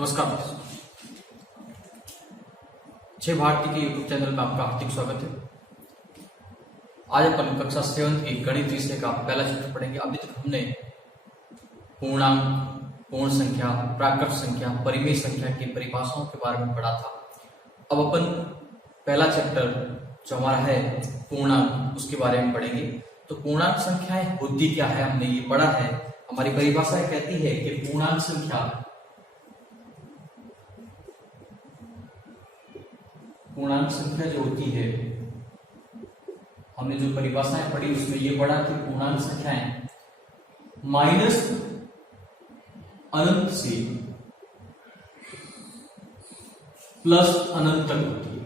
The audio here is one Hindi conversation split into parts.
नमस्कार दोस्तों, जय भारती के यूट्यूब चैनल में आपका हार्दिक स्वागत है। आज अपन कक्षा 7 के गणित विषय का पहला चैप्टर पढ़ेंगे। अभी तक हमने पूर्णांक, पूर्ण संख्या, प्राकृत संख्या, परिमेय संख्या की परिभाषाओं के बारे में पढ़ा था। अब अपन पहला चैप्टर जो हमारा है पूर्णांक, उसके बारे में पढ़ेंगे। तो पूर्णांक संख्याएं होती क्या है, हमने ये पढ़ा है। हमारी परिभाषा कहती है कि पूर्णांक संख्या जो होती है, हमने जो परिभाषाएं पढ़ी उसमें ये पढ़ा कि पूर्णांक संख्याएं माइनस अनंत से प्लस अनंत तक होती है।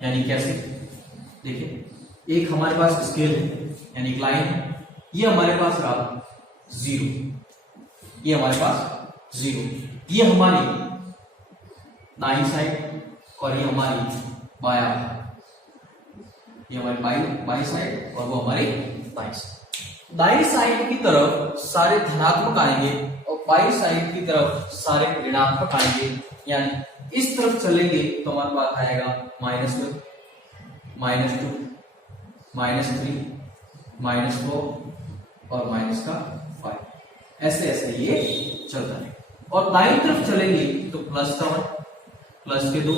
यानी कैसे, देखिए, एक हमारे पास स्केल है, यानी एक लाइन है, ये हमारे पास रहा 0, ये हमारे पास 0, ये हमारी दाईं साइड और ये हमारी बायां, ये हमारी बाईं साइड और वो हमारी दाईं साइड। दाईं साइड की तरफ सारे धनात्मक आएंगे और बाईं साइड की तरफ सारे ऋणात्मक आएंगे। यानी इस तरफ चलेंगे तो हमारे पास आएगा -1, -2, -3, -4 और -5। ऐसे ऐसे ये चलता है। और दाईं तरफ चलेंगे तो +1, +2,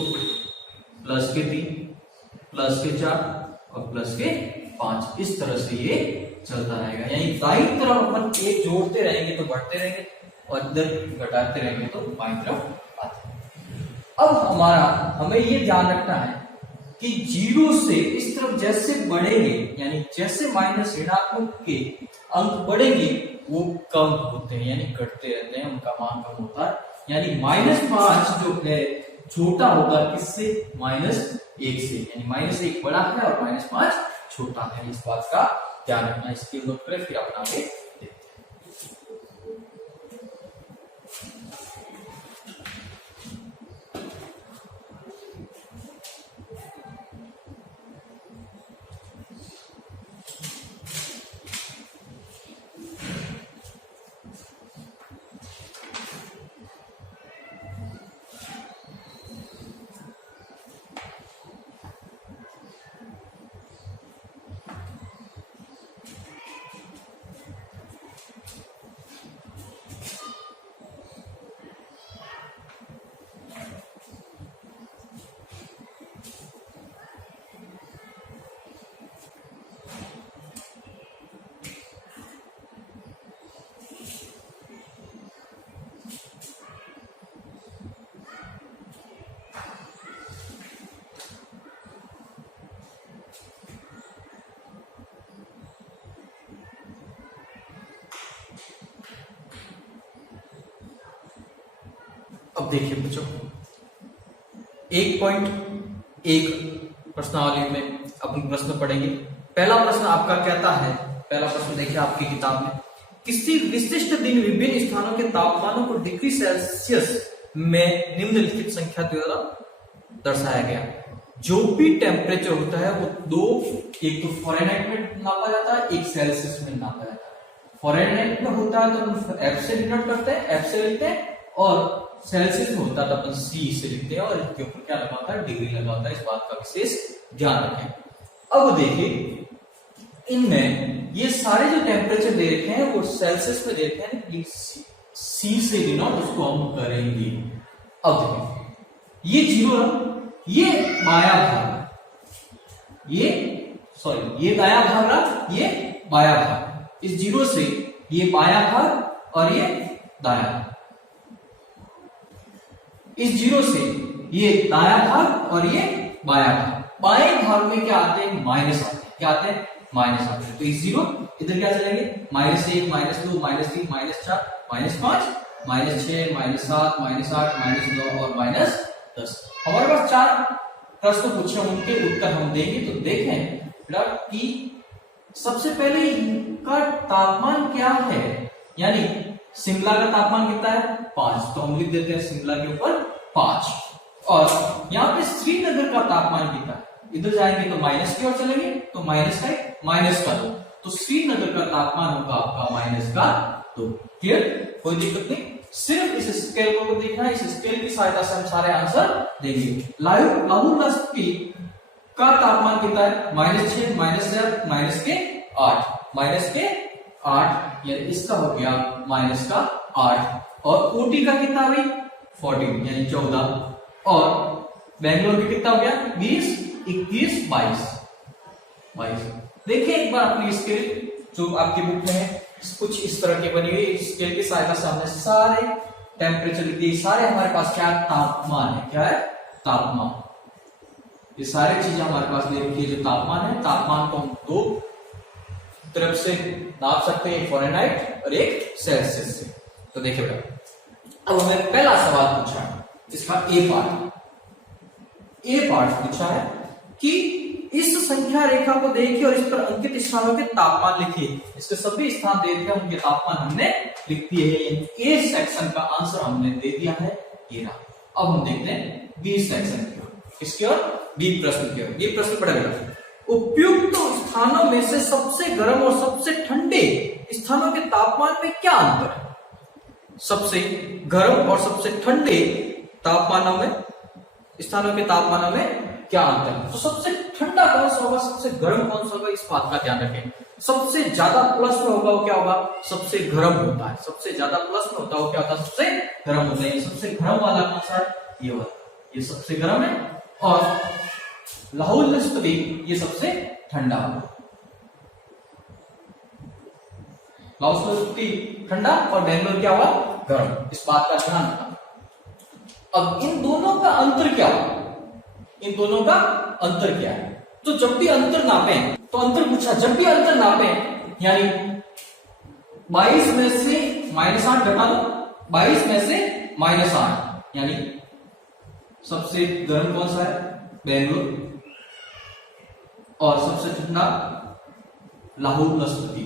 +3, +4 और +5। इस तरह से ये चलता रहेगा। यानी दाईं तरफ अपन एक जोड़ते रहेंगे तो बढ़ते रहेंगे और इधर घटाते रहेंगे तो बाईं तरफ आते रहेंगे। अब हमें ये ध्यान रखना है कि 0 से इस तरफ जैसे बढ़ेंगे, यानी जैसे माइनस ऋणात्मक के अंक बढ़ेंगे वो कम होते हैं, यानी घटते रहते हैं, उनका मान कम होता है। यानी -5 जो है छोटा होगा किससे, -1 से। यानी -1 बड़ा है और -5 छोटा है। इस बात का ध्यान रखना, इसकी नोट करें, फिर अपना आगे देखते हैं। अब देखिए बच्चों, 1.1 प्रश्नावली में अपन प्रश्न पढ़ेंगे। पहला प्रश्न आपका कहता है, पहला प्रश्न देखिए आपकी किताब में, किसी विशिष्ट दिन विभिन्न स्थानों के तापमानों को डिग्री सेल्सियस में निम्नलिखित संख्या द्वारा दर्शाया गया। जो भी टेम्परेचर होता है वो एक तो फ़ारेनहाइट में नापा जाता है, एक सेल्सियस में नापा जाता है। फ़ारेनहाइट में होता है तो हम F से डिनोट करते हैं, F से लिखते हैं, और सेल्सियस में होता है तो अपन C से लिखते हैं और इसके ऊपर क्या लगा होता है, डिग्री लगा होता है। इस बात का विशेष ध्यान रखें। अब देखिए, इनमें ये सारे जो टेम्परेचर दे रखे हैं वो सेल्सियस में दे रखे हैं, C से डिनोट उसको हम करेंगे। अब देखिए, ये 0, ये बाया भाग, ये दाया भाग रहा, ये बाया भाग। इस 0 से ये बाया भाग और ये दाया भाग, इस 0 से ये दाया भाग और ये बाया भाग। बाएं भाग में क्या आते हैं, माइनस आते हैं। क्या आते हैं, माइनस आते हैं। तो इस 0 इधर क्या चलेंगे, -1, -2, -3, -4, -5, -6, -7, -8, -9 और -10। हमारे पास 4 प्रश्न पूछे, उनके उत्तर हम देंगे। तो देखें बेटा कि सबसे पहले इनका तापमान क्या है। यानी शिमला का तापमान कितना है, 5, तो हम लिख देते हैं शिमला के ऊपर 5। और यहाँ पे श्रीनगर का तापमान कितना है, इधर जाएंगे तो माइनस की ओर चलेंगे तो -2। तो श्रीनगर का तापमान होगा आपका -2। क्लियर, कोई दिक्कत नहीं। सिर्फ इस स्केल को देखना है, इस स्केल की सहायता से हम सारे आंसर देंगे। लाहौल लस्पी का तापमान कितना है? -6, -7, -8 यानी इसका हो गया -8 और ऊटी का कितना भाई 14 यानी 14 और बेंगलोर का कितना हो गया 20, 21, 22। देखिए एक बार अपनी स्केल जो आपकी बुक में है कुछ इस तरह की बनी हुई स्केल की सहायता से हमने सारे टेम्परेचर लिख दिए। सारे हमारे पास क्या तापमान है, क्या है तापमान। ये सारी चीजें हमारे पास ले रखी है। जो तापमान है, तापमान को हम दो तरफ से नाप सकते हैं, एक फ़ारेनहाइट और एक सेल्सियस से। तो देखिए बेटा अब हमें पहला सवाल पूछा है, इसका ए पार्ट पूछा है कि इस संख्या रेखा को देखिए और इस पर अंकित स्थानों के तापमान लिखिए। इसके सभी स्थान दे दिए, उनके तापमान हमने लिख दिए हैं। ए सेक्शन का आंसर हमने दे दिया है ये रहा। अब हम देखते हैं बी सेक्शन की ओर, किसकी ओर? बी प्रश्न की ओर। ये प्रश्न पढ़ेगा, उपयुक्त स्थानों में से सबसे गर्म और सबसे ठंडे स्थानों के तापमान में क्या अंतर है? सबसे गर्म और सबसे ठंडे तापमानों में स्थानों के तापमानों में क्या अंतर है? तो सबसे ठंडा कौन सा होगा, सबसे गर्म कौन सा होगा, इस बात का ध्यान रखें। सबसे ज्यादा प्लस में होगा वो क्या होगा? सबसे गर्म होता है। सबसे ज्यादा प्लस में होता है वो क्या होता है? सबसे गर्म होता है। सबसे गर्म वाला कौन सा है? ये वाला, ये सबसे गर्म है। और लाहौल लस्पी ये सबसे ठंडा होगा। लाहौल लस्पी ठंडा और बेंगलोर क्या हुआ? गर्म। इस बात का ध्यान रखना। अब इन दोनों का अंतर क्या होगा? इन दोनों का अंतर क्या है? तो जब भी अंतर नापें, तो अंतर पूछा, जब भी अंतर नापें यानी 22 में से -8 घटा दो, 22 में से -8 यानी सबसे गर्म कौन सा है? बेंगलोर और सबसे ठंडा लाहौल लस्पी।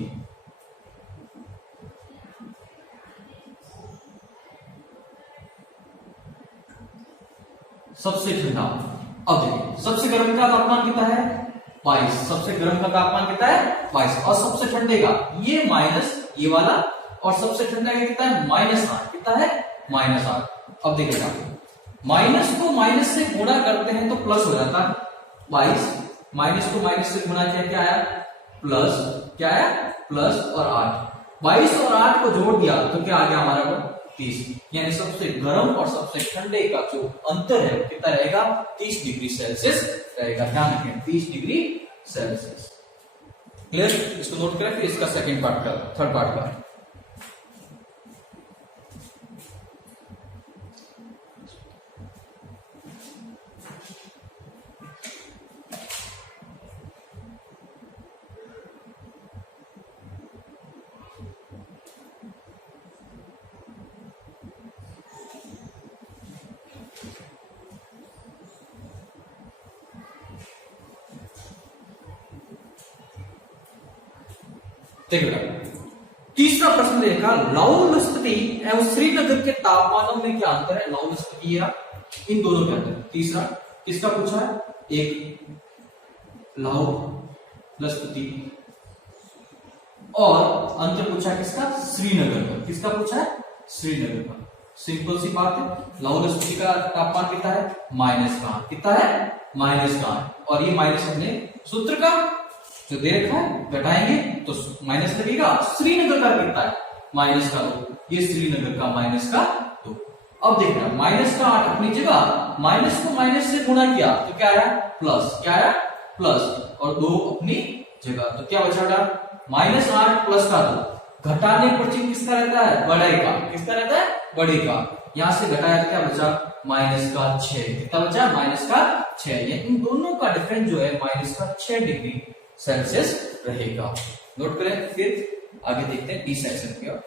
सबसे ठंडा। अब देखिए सबसे गर्म का तापमान कितना है? 22। सबसे गर्म का तापमान कितना है? 22। और सबसे ठंडे का ये माइनस ये वाला, और सबसे ठंडा का कितना है? -8। कितना है? -8। अब देखिएगा माइनस को माइनस से गुणा करते हैं तो प्लस हो जाता है 22। माइनस को माइनस से गुणा किया, क्या आया? प्लस। क्या आया? प्लस और 8। 22 और 8 को जोड़ दिया तो क्या आ गया हमारा को? 30। यानी सबसे गर्म और सबसे ठंडे का जो अंतर है वो कितना रहेगा? 30 डिग्री सेल्सियस रहेगा। ध्यान रखें 30 डिग्री सेल्सियस। क्लियर? इसको नोट करें। फिर इसका सेकंड पार्ट का, थर्ड पार्ट का देखिएगा। तीसरा प्रश्न देखा, लाहौल लस्पी एवं श्रीनगर के तापमानों में क्या अंतर है? लाहौल लस्पी इन दोनों के अंदर। तीसरा किसका पूछा है? एक लाहौल लस्पी और अंतर पूछा किसका? श्रीनगर का। किसका पूछा है? श्रीनगर का। सिंपल सी बात है। लाहौल लस्पी का तापमान कितना है? -8। कितना है? -8। और ये माइनस हमने सूत्र का जो दे रखा है घटाएंगे तो माइनस लगेगा। श्रीनगर का कितना है? -2। ये श्रीनगर का -2। अब देखना -8 अपनी जगह, माइनस को माइनस से गुणा किया तो क्या आया? प्लस। क्या आया? प्लस। और 2 अपनी जगह तो क्या बचा? -8 प्लस का 2। घटाने पर चिन्ह किसका रहता है? बड़े का। किसका रहता है? बड़े का। यहां से घटाया तो क्या बचा? -6। कितना बचा? -6। इन दोनों का डिफरेंस जो है -6 डिग्री सेल्सियस रहेगा। नोट करें। फिर आगे देखते हैं बी सेक्शन की ओर।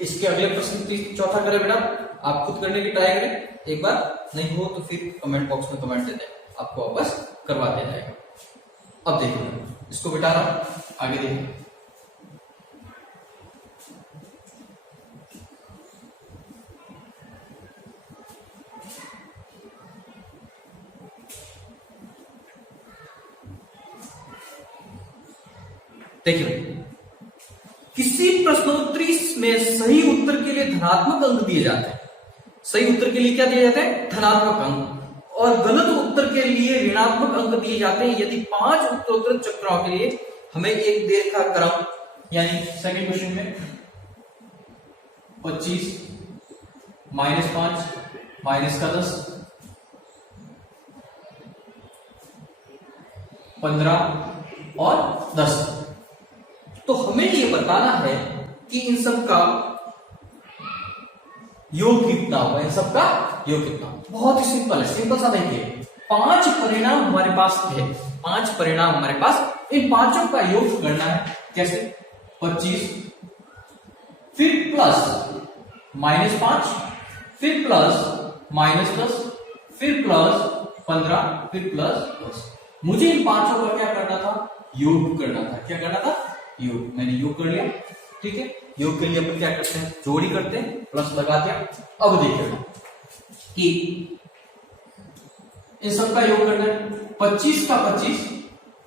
इसके अगले प्रश्न चौथा करें बेटा। आप खुद करने की ट्राई करें एक बार, नहीं हो तो फिर कमेंट बॉक्स में कमेंट दे दें, आपको वापस करवा दिया जाएगा। अब देखिए इसको बिठा रहा हूं, आगे देखिए। देखिए, किसी प्रश्नोत्तरी में सही उत्तर के लिए धनात्मक अंक दिए जाते हैं। सही उत्तर के लिए क्या दिए जाते हैं? धनात्मक अंक। और गलत उत्तर के लिए ऋणात्मक अंक दिए जाते हैं यदि 5 उत्तरोत्तर चक्रों के लिए हमें एक देर का क्रम, यानी सेकंड क्वेश्चन में 25 -5 -10 15 और 10। तो हमें ये बताना है कि इन सब का योग कितना होगा, इन सब का योग कितना। बहुत ही सिंपल है, सिंपल सा देखिए, 5 परिणाम हमारे पास है, 5 परिणाम हमारे पास, इन पांचों का योग करना है। कैसे? 25 फिर प्लस -5 फिर प्लस -10 फिर प्लस 15 फिर प्लस 10। मुझे इन पांचों का क्या करना था? योग करना था। क्या करना था? योग। मैंने योग कर लिया। ठीक है, योग के लिए अपन क्या करते हैं? जोड़ी करते हैं, प्लस लगा दिया। अब देखिए कि इन सब का योग करना है। 25 का 25,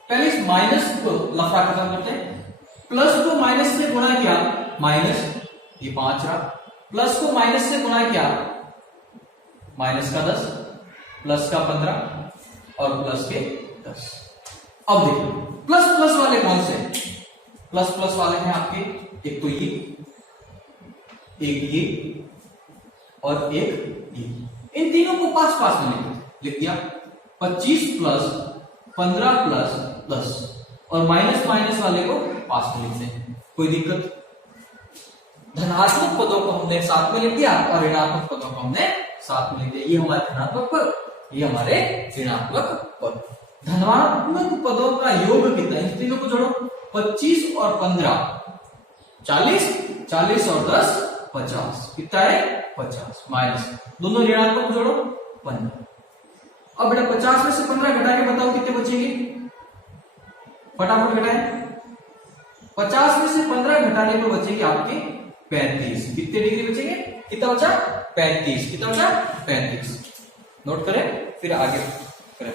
पहले इस माइनस को लफड़ा खत्म करते हैं। प्लस को माइनस से गुणा किया, माइनस, ये 5 रहा। प्लस को माइनस से गुणा किया, माइनस का 10, प्लस का 15 और प्लस के 10। अब देखिए, प्लस प्लस वाले कौन से? प्लस प्लस वाले हैं आपके, एक तो ये, एक ये और एक ये। इन तीनों को पास पास में लिख दिया। 25 प्लस 15 प्लस 10 और माइनस माइनस वाले को पास में लिखते हैं। कोई दिक्कत? धनात्मक पदों को हमने साथ में लिख दिया और ऋणात्मक पदों को हमने साथ में लिख दिया। ये हमारे धनात्मक पद, ये हमारे ऋणात्मक पद। धनात्मक पदों का योग कितना? इन तीनों को जोड़ो, 25 और 15 40, 40 और 10 50। कितना है? 50। माइनस दोनों ऋणात्मक जोड़ो, 15। अब बेटा 50 में से 15 घटा के बताओ कितने बचेंगे? फटाफट घटाएं। 50 में से 15 घटाने पर बचेंगे आपके 35। कितने डिग्री बचेंगे? कितना बचा? 35। कितना बचा? 35। नोट करें, फिर आगे करें।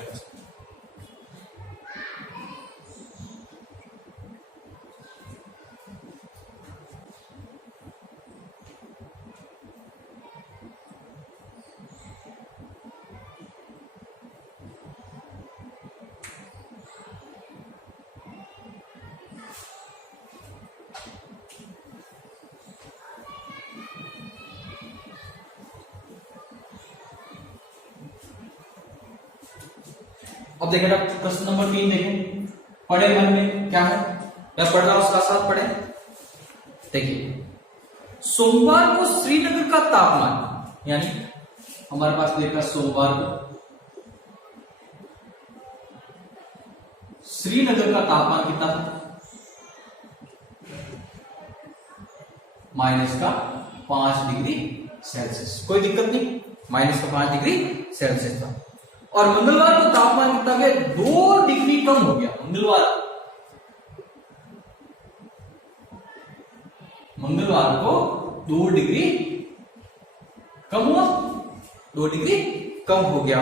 अब देखें प्रश्न नंबर 3 देखें, पढ़े मन में क्या है, मैं पढ़ रहा हूं उसका साथ पढ़े। देखिए, सोमवार को श्रीनगर का तापमान, यानी हमारे पास देखा सोमवार को श्रीनगर का तापमान कितना था? -5 डिग्री सेल्सियस। कोई दिक्कत नहीं, -5 डिग्री सेल्सियस था। और मंगलवार को तापमान कितना गया? 2 डिग्री कम हो गया। मंगलवार को 2 डिग्री कम हुआ, 2 डिग्री कम हो गया।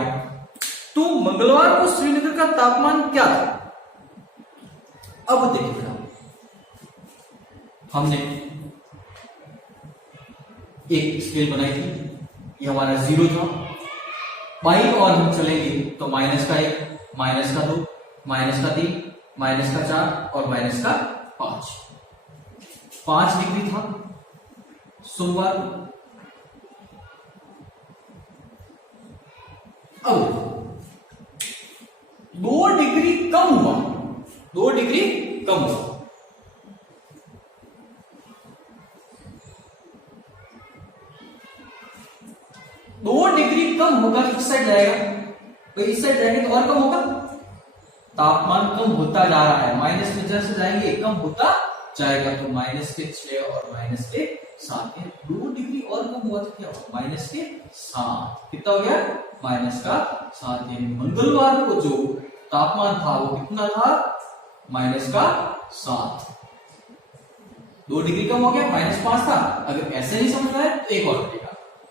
तो मंगलवार को श्रीनगर का तापमान क्या था? अब देखिए, हमने एक स्केल बनाई थी, ये हमारा 0 था। बाई और हम चलेंगे तो -1, -2, -3, -4 और -5। 5 डिग्री था सोमवार। अब 2 डिग्री कम हुआ, 2 डिग्री कम हुआ। दो डिग्री कम होगा, किस साइड जाएगा? तो इस साइड जाएंगे तो और कम होगा। तापमान कम होता जा रहा है, माइनस में जैसे जाएंगे कम होता जाएगा। तो -6 और -7, 2 डिग्री और कम हुआ तो क्या होगा? -7। कितना हो गया? -7। मंगलवार को जो तापमान था वो कितना था? -7। 2 डिग्री कम हो गया, -5 था। अगर ऐसे नहीं समझना है तो एक और हटेगा,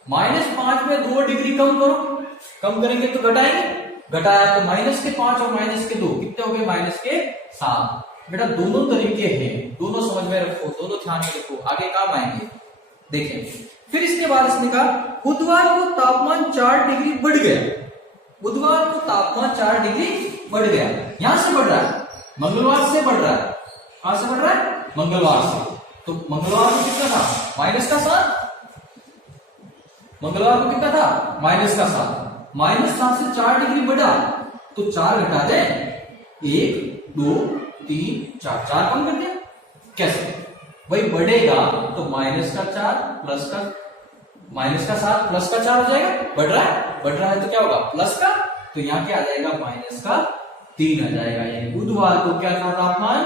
-5 में 2 डिग्री कम करो, कम करेंगे तो घटाएंगे, घटाया तो -5 और -2 कितने हो गए? -7। बेटा दोनों तरीके हैं, दोनों समझ में रखो, दोनों ध्यान में रखो, आगे काम आएंगे। देखें फिर इसके बाद इसने कहा बुधवार को तापमान 4 डिग्री बढ़ गया। बुधवार को तापमान 4 डिग्री बढ़ गया। यहां से बढ़ रहा है, मंगलवार से बढ़ रहा है। कहां से बढ़ रहा है? मंगलवार से। तो मंगलवार को कितना था? -7। मंगलवार को कितना था? -7। -7 से 4 डिग्री बढ़ा तो 4 घटा दे, 1 2 3 4, 4 कम कर दिया। कैसे? भाई बढ़ेगा तो -4 प्लस का -7 प्लस का 4 हो जाएगा। बढ़ रहा है तो क्या होगा? प्लस का, तो यहाँ क्या आ जाएगा? -3 आ जाएगा। यानी बुधवार को क्या था तापमान?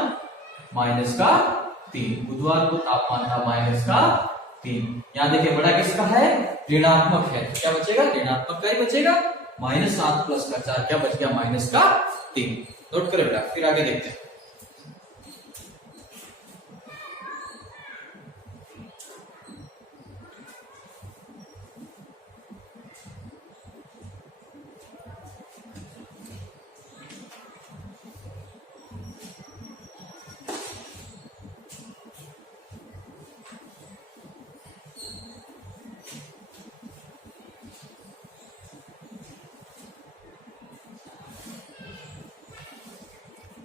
-3। बुधवार को तापमान था -3। यहाँ देखिए बड़ा किसका है? ऋणात्मक है, तो क्या बचेगा? ऋणात्मक का ही बचेगा। -7 प्लस का 4 क्या बच गया? -3। नोट करें बेटा, फिर आगे देखते हैं।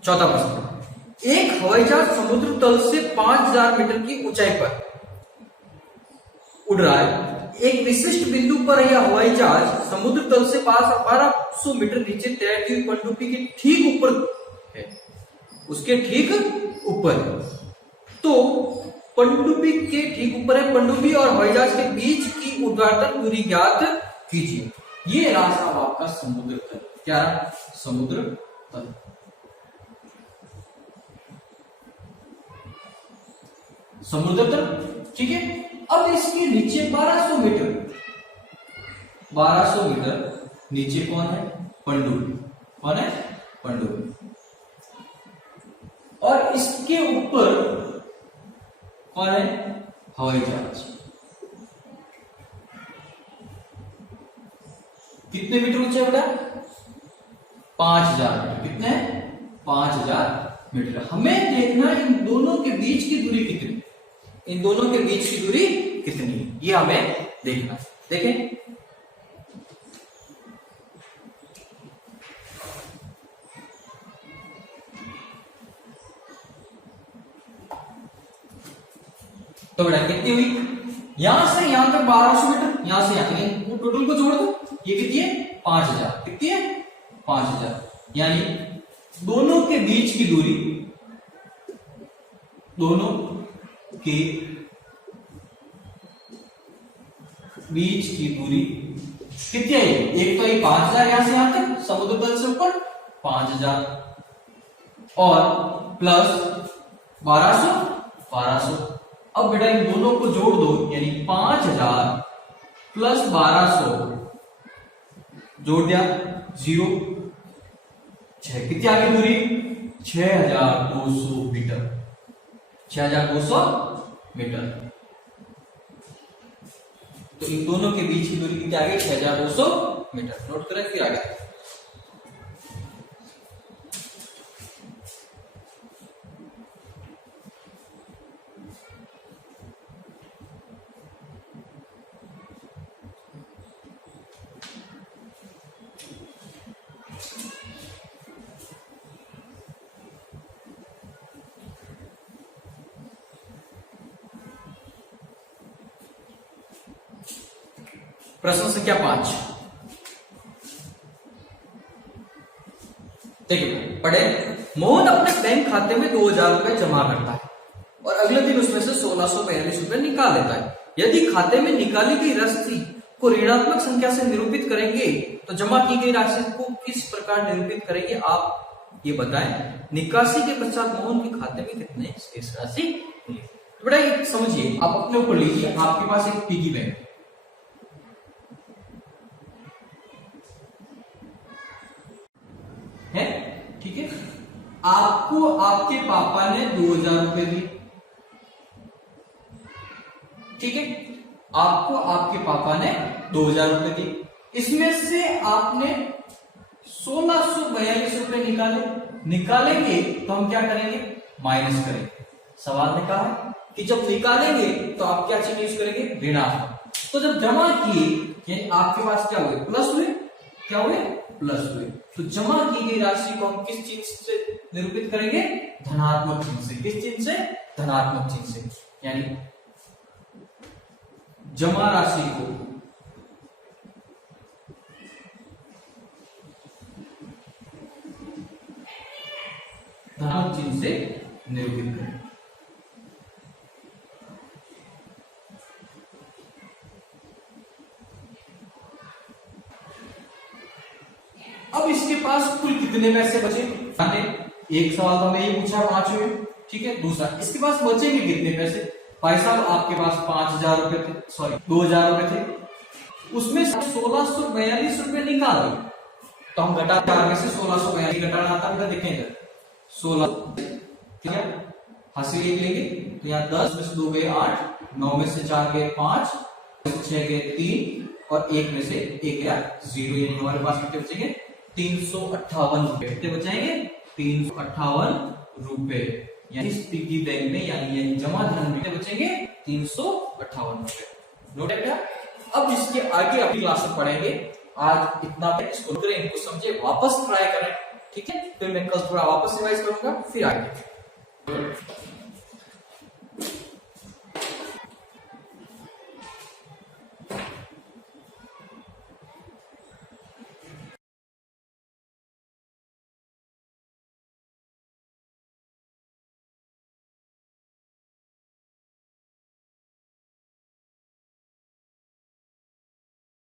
चौथा प्रश्न, एक हवाई जहाज समुद्र तल से 5000 मीटर की ऊंचाई पर उड़ रहा है। एक विशिष्ट बिंदु पर यह हवाई जहाज समुद्र तल से 1200 मीटर नीचे तैरती हुई पनडुब्बी के ठीक ऊपर है, उसके ठीक ऊपर। तो पनडुब्बी के ठीक ऊपर है, पनडुब्बी और हवाई जहाज के बीच की ऊर्ध्वाधर दूरी ज्ञात कीजिए। ये रास्ता आपका समुद्र तल। क्या? समुद्र तल। समुद्र तल, ठीक है। अब इसके नीचे 1200 मीटर नीचे कौन है? पनडुब्बी। कौन है? पनडुब्बी। और इसके ऊपर कौन है? हवाई जहाज। कितने मीटर ऊंचा बेटा? 5000 मीटर। कितने? 5000 मीटर। हमें देखना इन दोनों के बीच की दूरी कितनी, इन दोनों के बीच की दूरी कितनी है, ये हमें देखना है। देखें तो बेटा कितनी हुई? यहां से यहां तक 1200 मीटर, यहां से यहां तक, वो टोटल को जोड़ दो, ये कितनी है? 5000। कितनी है? 5000। यानी दोनों के बीच की दूरी, दोनों के बीच की दूरी कितनी है? एक तो ये 5000 यहां से यहां तक समुद्र तल से ऊपर 5000 और प्लस 1200। अब बेटा इन दोनों को जोड़ दो, यानी 5000 प्लस 1200 जोड़ दिया, 0 6। कितनी आगे दूरी? 6200 मीटर। 6200 मीटर। तो इन दोनों के बीच की दूरी कितनी आ गई? 6200 मीटर। नोट करें, फिर आगे प्रश्न संख्या 5। देखिए पढ़े, मोहन अपने बैंक खाते में 2000 रुपए जमा करता है और अगले दिन उसमें से 1642 रुपए निकाल लेता है। यदि खाते में निकाली गई राशि को ऋणात्मक संख्या से निरूपित करेंगे तो जमा की गई राशि को किस प्रकार निरूपित करेंगे, आप ये बताएं। निकासी के पश्चात मोहन के खाते में कितने शेष राशि मिली? तो बेटा ये समझिए, आप अपने ऊपर लीजिए, आपके पास एक पिगी बैंक है, ठीक है। आपको आपके पापा ने 2000 रुपए दिए, ठीक है। आपको आपके पापा ने 2000 रुपए दिए, इसमें से आपने 1642 रुपए निकालेंगे तो हम क्या करेंगे? माइनस करेंगे। सवाल ने कहा है कि जब निकालेंगे तो आप क्या चिन्ह यूज करेंगे, ऋणात्मक। तो जब जमा किए यानी आपके पास क्या हुए, प्लस हुए, क्या हुए, प्लस हुए। तो जमा की गई राशि को हम किस चिन्ह से निरूपित करेंगे, धनात्मक चिन्ह से। किस चिन्ह से, धनात्मक चिन्ह से। यानी जमा राशि को धनात्मक चिन्ह से निरूपित करें। अब इसके पास कुल कितने पैसे बचे, एक सवाल तो हमें ये पूछा 5 हुए, ठीक है। दूसरा, इसके पास बचेंगे कितने पैसे। भाई साहब आपके पास 5,000 रुपए थे, सॉरी 2,000 रुपए थे, उसमें 1642 रुपए निकाल दो। तो हम घटा 4 में से 1642 घटाना आता है, देखेंगे 16, ठीक है, हासिल लिख लेंगे। तो यहाँ 10 में से 2 गए 8, 9 में से 4 गए 5, 6 गए 3 और 1 में से 1 गया 0। यानी हमारे पास कितने बचेंगे, 358 रुपए। कितने बचाएंगे, 358 रुपए। यानी इस पिगी बैंक में यानी जमा धन में बचेंगे 358 रुपए। नोट है क्या। अब इसके आगे अपनी क्लास में पढ़ेंगे। आज इतना इसको करें, इनको समझे, वापस ट्राई करें, ठीक है। फिर मैं कल थोड़ा वापस रिवाइज करूंगा, फिर आगे।